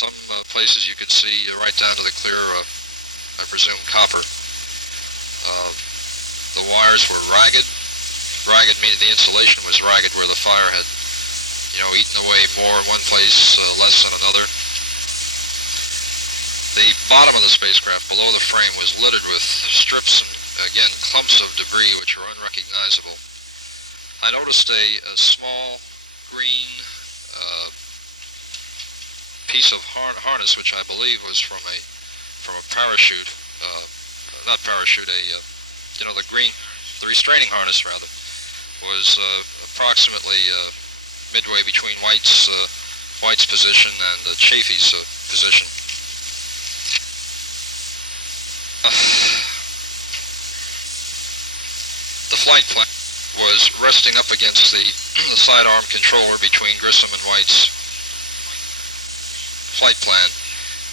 some places you could see right down to the clear, I presume, copper. The wires were ragged. Ragged meaning the insulation was ragged where the fire had, eaten away more in one place, less in another. The bottom of the spacecraft, below the frame, was littered with strips and, again, clumps of debris which were unrecognizable. I noticed a small green piece of harness, which I believe was from a parachute, not parachute, the restraining harness rather, was approximately midway between White's position and Chaffee's position. The flight plan was resting up against the sidearm controller between Grissom and White's flight plan.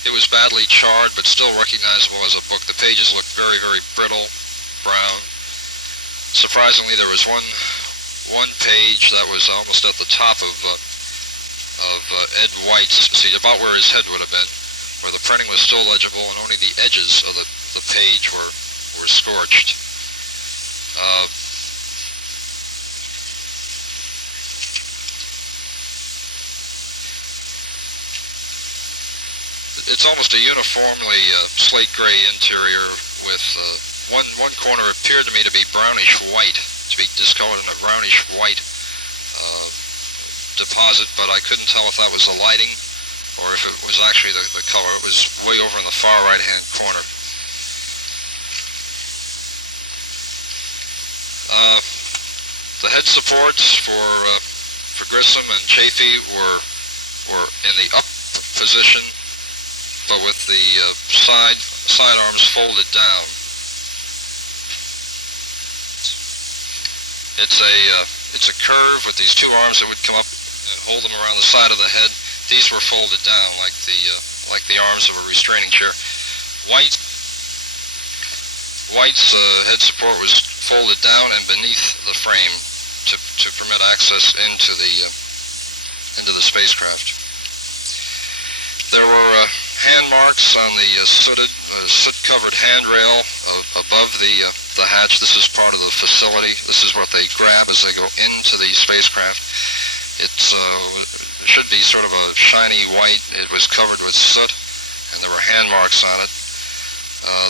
It was badly charred, but still recognizable as a book. The pages looked very, very brittle, brown. Surprisingly, there was one page that was almost at the top of Ed White's seat, about where his head would have been, where the printing was still legible, and only the edges of the page were scorched. It's almost a uniformly slate gray interior with one corner appeared to me to be brownish white, to be discolored in a brownish white deposit, but I couldn't tell if that was the lighting or if it was actually the color. It was way over in the far right-hand corner. The head supports for Grissom and Chaffee were in the up position, but with the side arms folded down. It's a curve with these two arms that would come up and hold them around the side of the head. These were folded down like the arms of a restraining chair. White's head support was folded down and beneath the frame to permit access into the spacecraft. There were hand marks on the soot-covered handrail above the hatch. This is part of the facility. This is what they grab as they go into the spacecraft. It should be sort of a shiny white. It was covered with soot, and there were hand marks on it.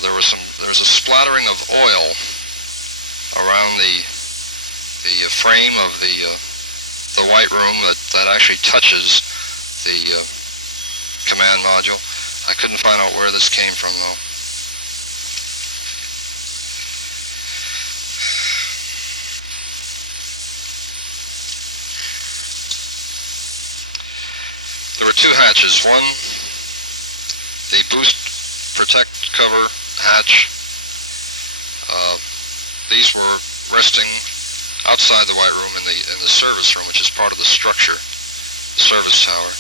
There was a splattering of oil around the frame of the white room that actually touches the command module. I couldn't find out where this came from, though. There were two hatches. One, the boost protect cover hatch. These were resting outside the white room in the service room, which is part of the structure, the service tower.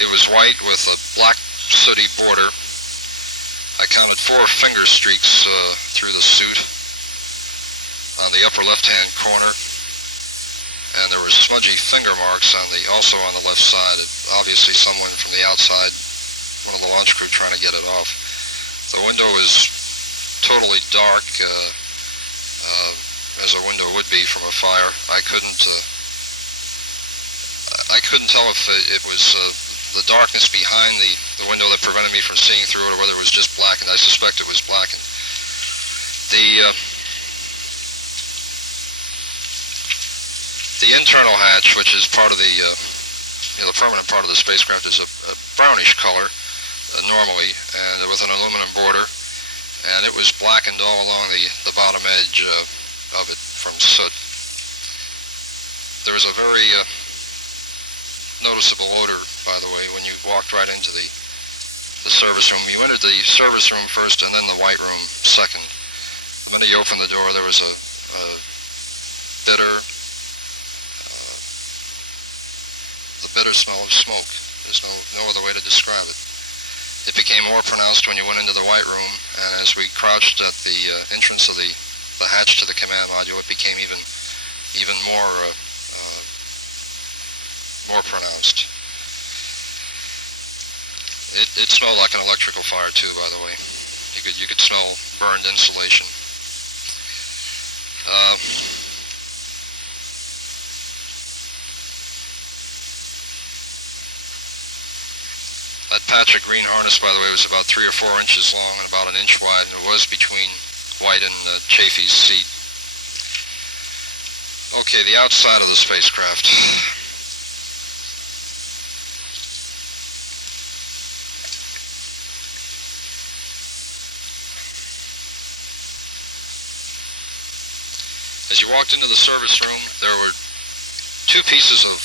It was white with a black sooty border. I counted 4 finger streaks through the suit on the upper left-hand corner, and there were smudgy finger marks also on the left side. Obviously someone from the outside, one of the launch crew, trying to get it off. The window was totally dark, as a window would be from a fire. I couldn't tell if it was the darkness behind the window that prevented me from seeing through it, or whether it was just blackened. I suspect it was blackened. The internal hatch, which is part of the permanent part of the spacecraft, is a brownish color normally, and with an aluminum border, and it was blackened all along the bottom edge of it from soot. There was a very noticeable odor, by the way, when you walked right into the service room. You entered the service room first and then the white room second. When you opened the door, there was a bitter, the bitter smell of smoke. There's no other way to describe it. It became more pronounced when you went into the white room, and as we crouched at the entrance of the hatch to the command module, it became even more pronounced. It smelled like an electrical fire too, by the way. You could smell burned insulation. That patch of green harness, by the way, was about 3 or 4 inches long and about 1 inch wide, and it was between White and Chaffee's seat. Okay, the outside of the spacecraft. As you walked into the service room, there were 2 pieces of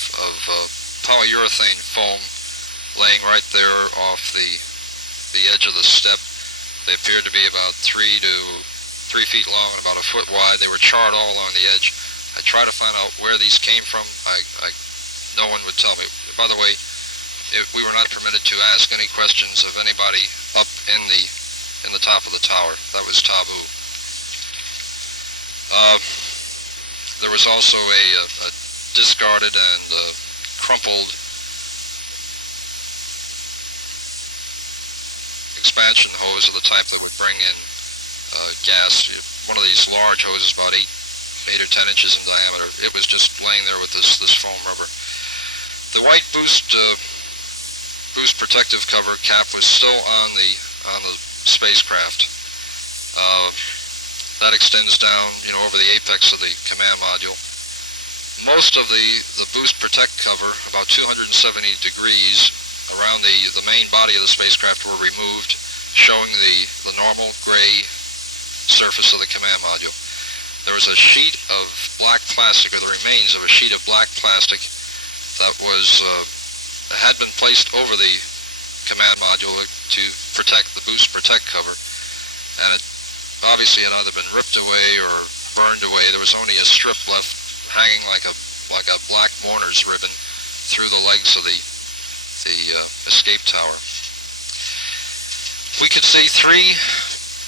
polyurethane foam laying right there off the edge of the step. They appeared to be about 3 feet long and about 1 foot wide. They were charred all along the edge. I tried to find out where these came from. No one would tell me. By the way, we were not permitted to ask any questions of anybody up in the top of the tower. That was taboo. There was also a discarded and crumpled expansion hose of the type that would bring in gas. One of these large hoses, about 8 or 10 inches in diameter. It was just laying there with this foam rubber. The white boost protective cover cap was still on the spacecraft. That extends down, over the apex of the command module. Most of the boost protect cover, about 270 degrees around the main body of the spacecraft, were removed, showing the normal gray surface of the command module. There was a sheet of black plastic, or the remains of a sheet of black plastic, that had been placed over the command module to protect the boost protect cover, and it obviously had either been ripped away or burned away. There was only a strip left hanging like a black mourner's ribbon through the legs of the escape tower. We could see 3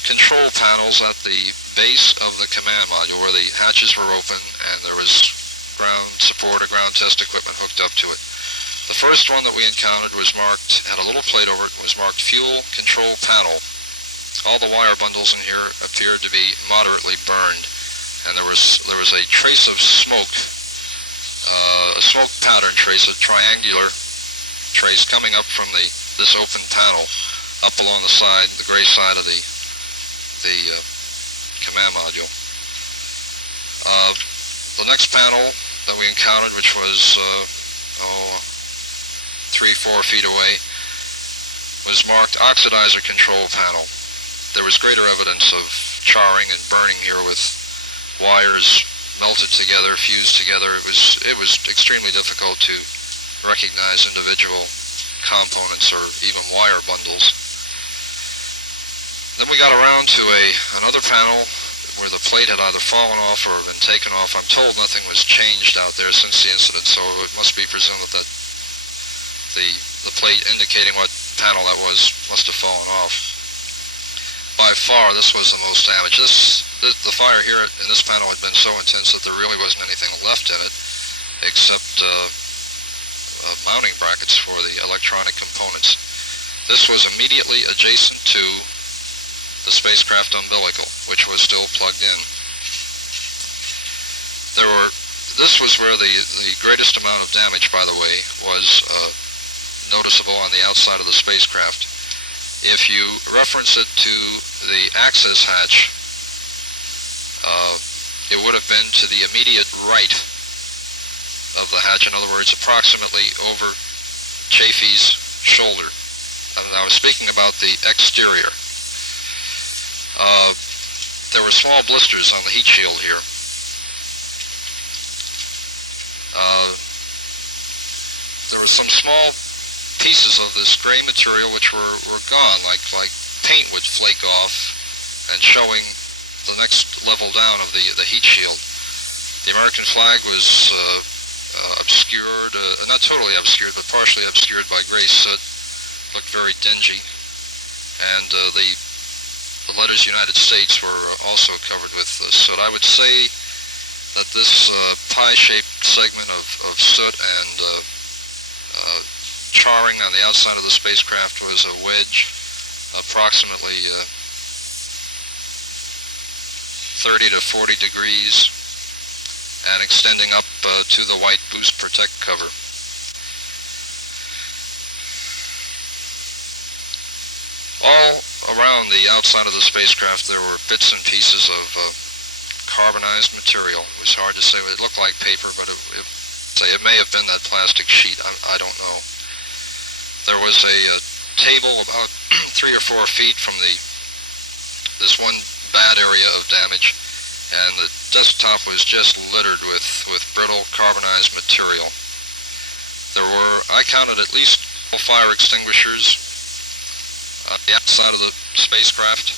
control panels at the base of the command module where the hatches were open and there was ground support or ground test equipment hooked up to it. The first one that we encountered was marked, had a little plate over it, was marked fuel control panel. All the wire bundles in here appeared to be moderately burned, and there was a trace of smoke, a smoke pattern trace, a triangular trace coming up from this open panel up along the side, the gray side of the command module. The next panel that we encountered, which was 3-4 feet away, was marked oxidizer control panel. There was greater evidence of charring and burning here with wires melted together, fused together. It was extremely difficult to recognize individual components or even wire bundles. Then we got around to another panel where the plate had either fallen off or been taken off. I'm told nothing was changed out there since the incident, so it must be presumed that the plate indicating what panel that was must have fallen off. By far, this was the most damage. The fire here in this panel had been so intense that there really wasn't anything left in it except mounting brackets for the electronic components. This was immediately adjacent to the spacecraft umbilical, which was still plugged in. This was where the greatest amount of damage, by the way, was noticeable on the outside of the spacecraft. If you reference it to the access hatch, it would have been to the immediate right of the hatch. In other words, approximately over Chaffee's shoulder. And I was speaking about the exterior. There were small blisters on the heat shield here. There were some small pieces of this gray material which were gone, like paint would flake off and showing the next level down of the heat shield. The American flag was obscured, not totally obscured, but partially obscured by gray soot. Looked very dingy. And the letters United States were also covered with soot. I would say that this pie-shaped segment of soot and charring on the outside of the spacecraft was a wedge approximately 30 to 40 degrees and extending up to the white boost protect cover. All around the outside of the spacecraft there were bits and pieces of carbonized material. It was hard to say. It looked like paper, but it may have been that plastic sheet. I don't know. There was a table about 3 or 4 feet from this one bad area of damage, and the desktop was just littered with brittle carbonized material. There were, I counted, at least 4 fire extinguishers on the outside of the spacecraft.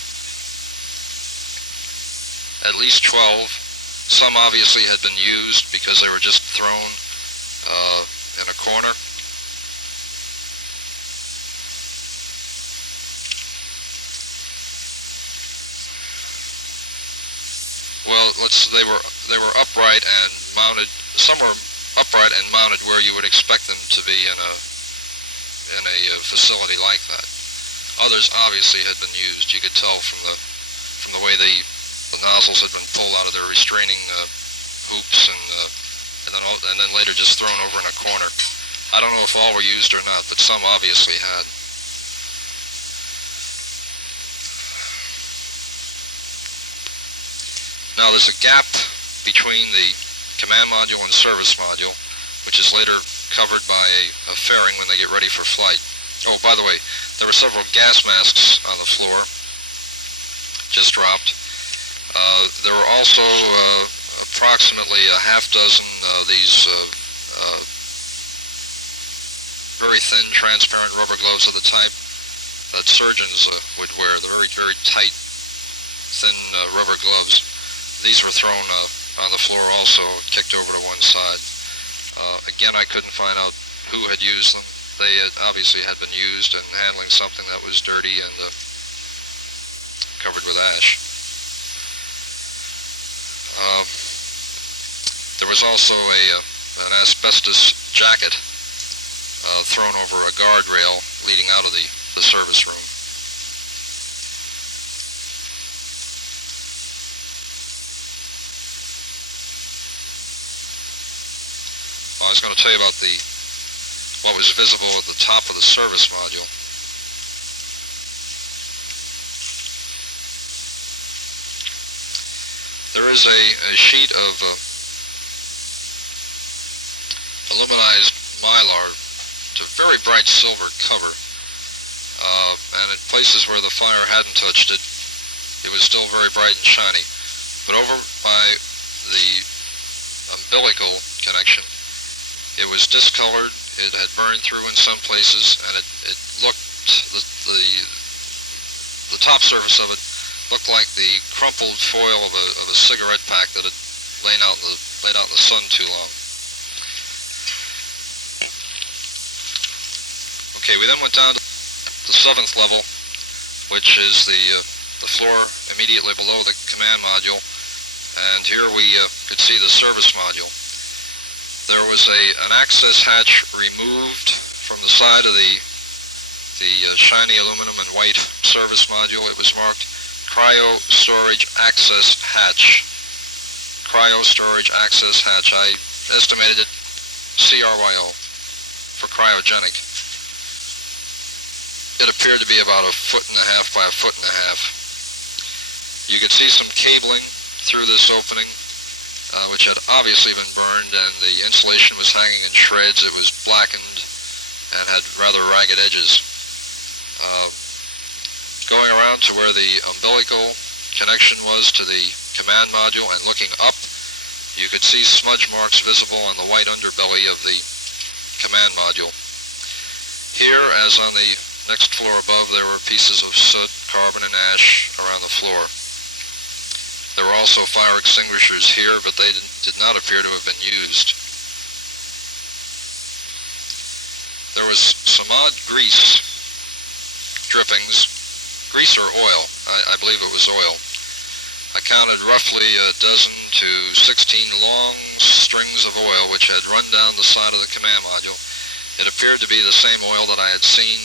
At least 12. Some obviously had been used because they were just thrown in a corner. Well, they were upright and mounted. Some were upright and mounted where you would expect them to be in a facility like that. Others obviously had been used. You could tell from the way the nozzles had been pulled out of their restraining hoops and then later just thrown over in a corner. I don't know if all were used or not, but some obviously had. Now there's a gap between the command module and service module, which is later covered by a fairing when they get ready for flight. Oh, by the way, there were several gas masks on the floor, just dropped. There were also approximately a half dozen of these very thin, transparent rubber gloves of the type that surgeons would wear. The very, very tight, thin rubber gloves. These were thrown on the floor also, kicked over to one side. Again, I couldn't find out who had used them. They obviously had been used in handling something that was dirty and covered with ash. There was also an asbestos jacket thrown over a guardrail leading out of the service room. I was going to tell you about what was visible at the top of the service module. There is a sheet of aluminized mylar to very bright silver cover, and in places where the fire hadn't touched it, it was still very bright and shiny. But over by the umbilical connection, it was discolored. It had burned through in some places, and it looked, the top surface of it looked like the crumpled foil of a cigarette pack that had laid out in the sun too long. Okay, we then went down to the 7th level, which is the floor immediately below the command module, and here we could see the service module. There was an access hatch removed from the side of the shiny aluminum and white service module. It was marked Cryo Storage Access Hatch. Cryo Storage Access Hatch. I estimated it CRYO for cryogenic. It appeared to be about 1.5 feet by 1.5 feet. You could see some cabling through this opening, which had obviously been burned, and the insulation was hanging in shreds. It was blackened and had rather ragged edges. Going around to where the umbilical connection was to the command module and looking up, you could see smudge marks visible on the white underbelly of the command module. Here, as on the next floor above, there were pieces of soot, carbon, and ash around the floor. There were also fire extinguishers here, but they did not appear to have been used. There was some odd grease drippings, grease or oil. I believe it was oil. I counted roughly a dozen to 16 long strings of oil which had run down the side of the command module It appeared to be the same oil that I had seen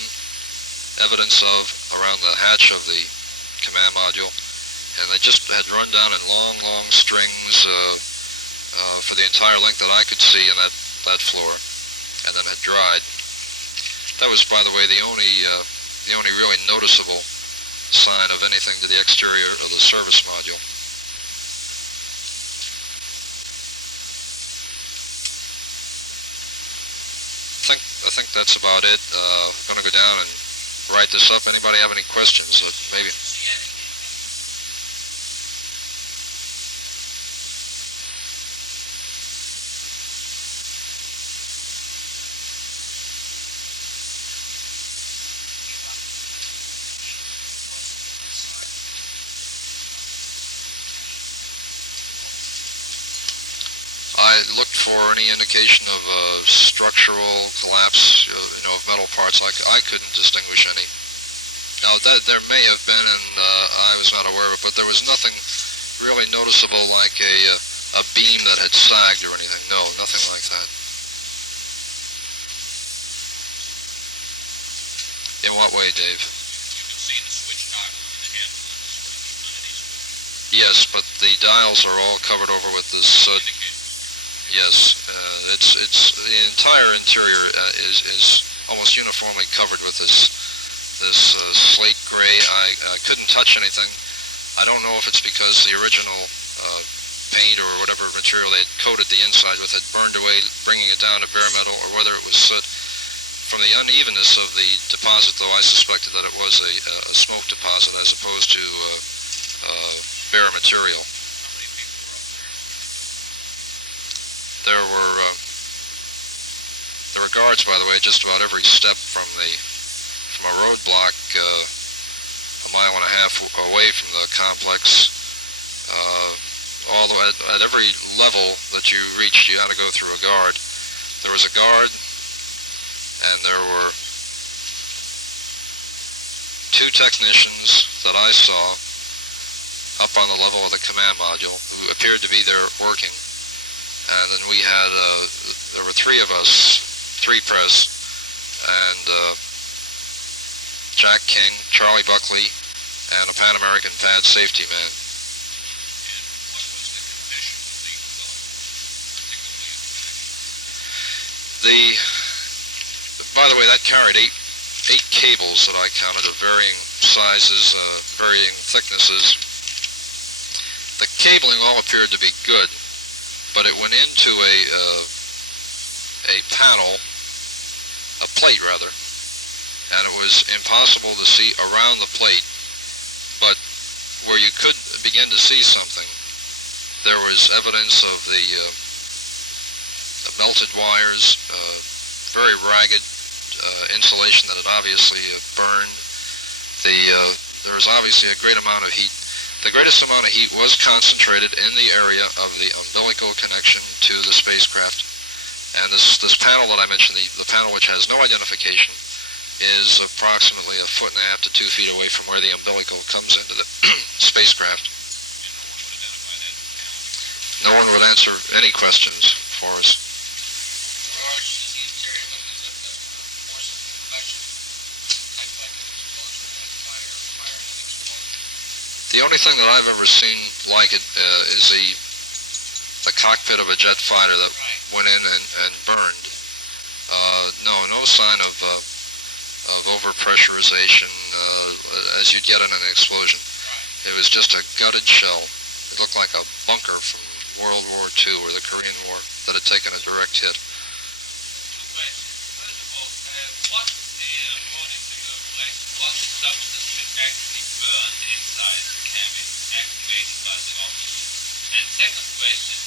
evidence of around the hatch of the command module, and they just had run down in long, long strings for the entire length that I could see in that floor, and then had dried. That was, by the way, the only really noticeable sign of anything to the exterior of the service module. I think that's about it. I'm going to go down and write this up. Anybody have any questions? Maybe. I looked for any indication of structural collapse, of metal parts. I couldn't distinguish any. Now, that there may have been, and I was not aware of it, but there was nothing really noticeable like a beam that had sagged or anything. No, nothing like that. In what way, Dave? You can see the switch dial on the handle. Yes, but the dials are all covered over with this. Yes, it's the entire interior is almost uniformly covered with this slate gray. I couldn't touch anything. I don't know if it's because the original paint or whatever material they had coated the inside with it burned away, bringing it down to bare metal, or whether it was soot. From the unevenness of the deposit, though, I suspected that it was a smoke deposit as opposed to bare material. There were guards, by the way, just about every step from a roadblock a mile and a half away from the complex. Although at every level that you reached, you had to go through a guard. There was a guard, and there were two technicians that I saw up on the level of the command module who appeared to be there working. And then we had, there were three of us, three press, and Jack King, Charlie Buckley, and a Pan American pad safety man. By the way, that carried eight cables that I counted of varying sizes, varying thicknesses. The cabling all appeared to be good, but it went into a panel, a plate rather, and it was impossible to see around the plate, but where you could begin to see something, there was evidence of the melted wires, very ragged insulation that had obviously burned. There was obviously a great amount of heat. The greatest amount of heat was concentrated in the area of the umbilical connection to the spacecraft. And this panel that I mentioned, the panel which has no identification, is approximately 1.5 to 2 feet away from where the umbilical comes into the spacecraft. No one would answer any questions for us. The only thing that I've ever seen like it is the cockpit of a jet fighter that went in and burned. No sign of overpressurization as you'd get in an explosion. It was just a gutted shell. It looked like a bunker from World War II or the Korean War that had taken a direct hit. What substance actually burned inside the cabin, activated by the oxygen? And second question,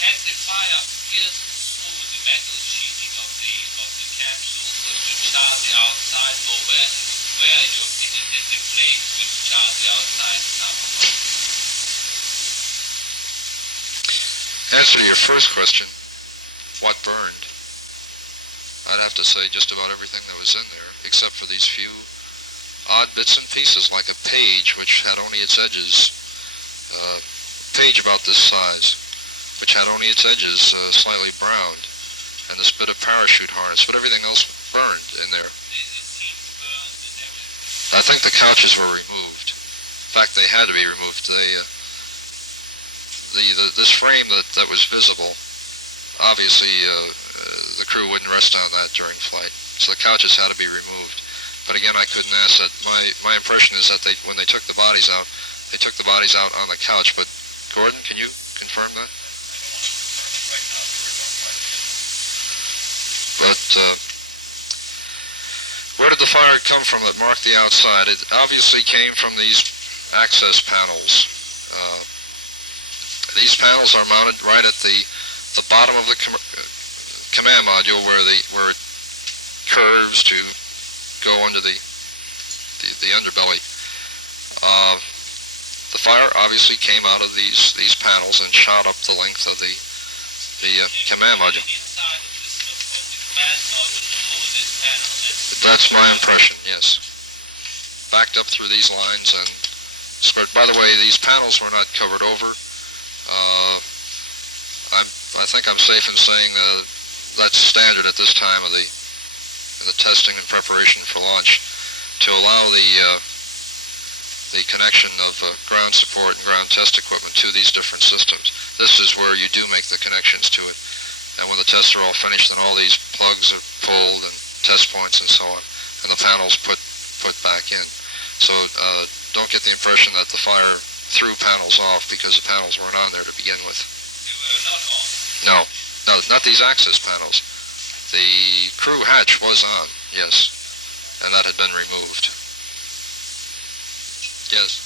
had the fire pierced through the metal sheeting of the capsule to charge the outside, or where did the flame which charged the outside come from? Answer to your first question, what burned? I'd have to say just about everything that was in there, except for these few odd bits and pieces, like a page which had only its edges, page about this size, which had only its edges slightly browned, and this bit of parachute harness, but everything else burned in there. I think the couches were removed. In fact, they had to be removed. This frame that was visible, obviously the crew wouldn't rest on that during flight, so the couches had to be removed. But again, I couldn't ask that. My impression is that when they took the bodies out, they took the bodies out on the couch. But Gordon, can you confirm that? But where did the fire come from that marked the outside? It obviously came from these access panels. These panels are mounted right at the bottom of the command module where it curves to go under the underbelly. The fire obviously came out of these panels and shot up the length of the command module. That's my impression, yes. Backed up through these lines and spread. By the way, these panels were not covered over. I think I'm safe in saying that's standard at this time of the testing and preparation for launch, to allow the connection of ground support and ground test equipment to these different systems. This is where you do make the connections to it. And when the tests are all finished, then all these plugs are pulled and test points and so on, and the panels put back in. So don't get the impression that the fire threw panels off, because the panels weren't on there to begin with. You were not on? No, not these access panels. The crew hatch was on, yes, and that had been removed. Yes.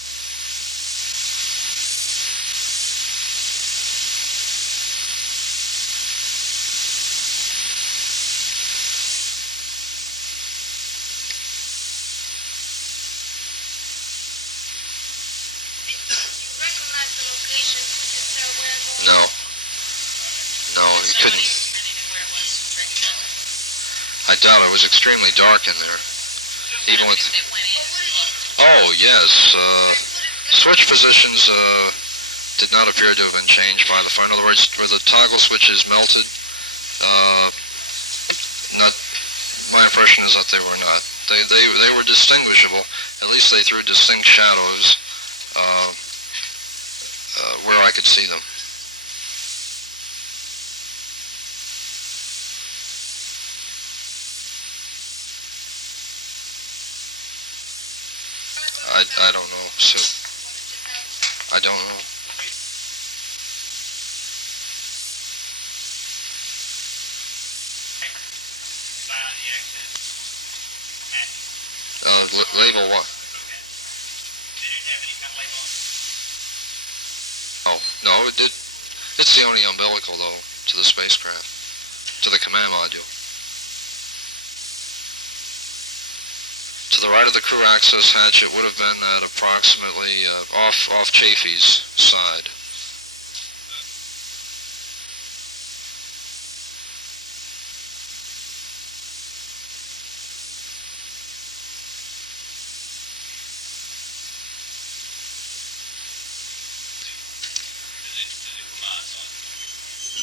No. No, you couldn't. I doubt it. Was extremely dark in there. Even with... Oh, yes. Switch positions did not appear to have been changed by the fire. In other words, where the toggle switches melted, my impression is that they were not. They were distinguishable. At least they threw distinct shadows where I could see them. I don't know, so I don't know. Label what? Oh, no, it did. It's the only umbilical, though, to the spacecraft, to the command module. To the right of the crew access hatch, it would have been at approximately off Chaffee's side.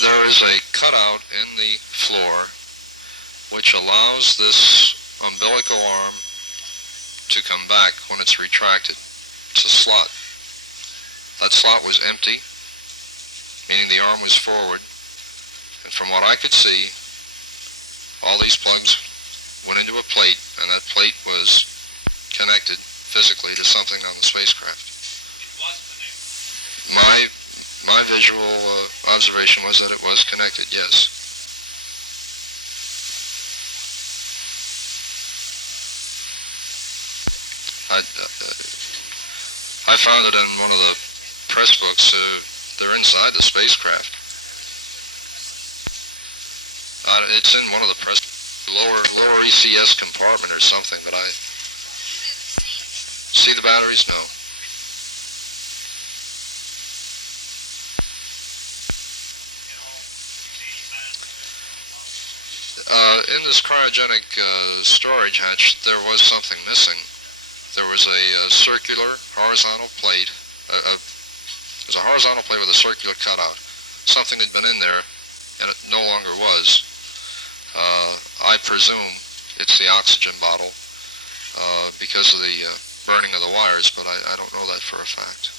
There is a cutout in the floor which allows this umbilical arm to come back when it's retracted. It's a slot. That slot was empty, meaning the arm was forward, and from what I could see, all these plugs went into a plate, and that plate was connected physically to something on the spacecraft. It was connected. My visual observation was that it was connected, yes. I found it in one of the press books. They're inside the spacecraft. It's in one of the press lower ECS compartment or something, but I see the batteries? No. In this cryogenic storage hatch, there was something missing. There was a circular horizontal plate. It was a horizontal plate with a circular cutout. Something had been in there, and it no longer was. I presume it's the oxygen bottle because of the burning of the wires, but I don't know that for a fact.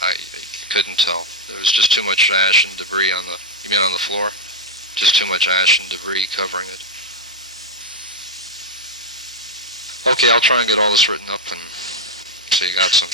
I couldn't tell. There was just too much ash and debris on the, you mean on the floor? Just too much ash and debris covering it. Okay, I'll try and get all this written up and so you got some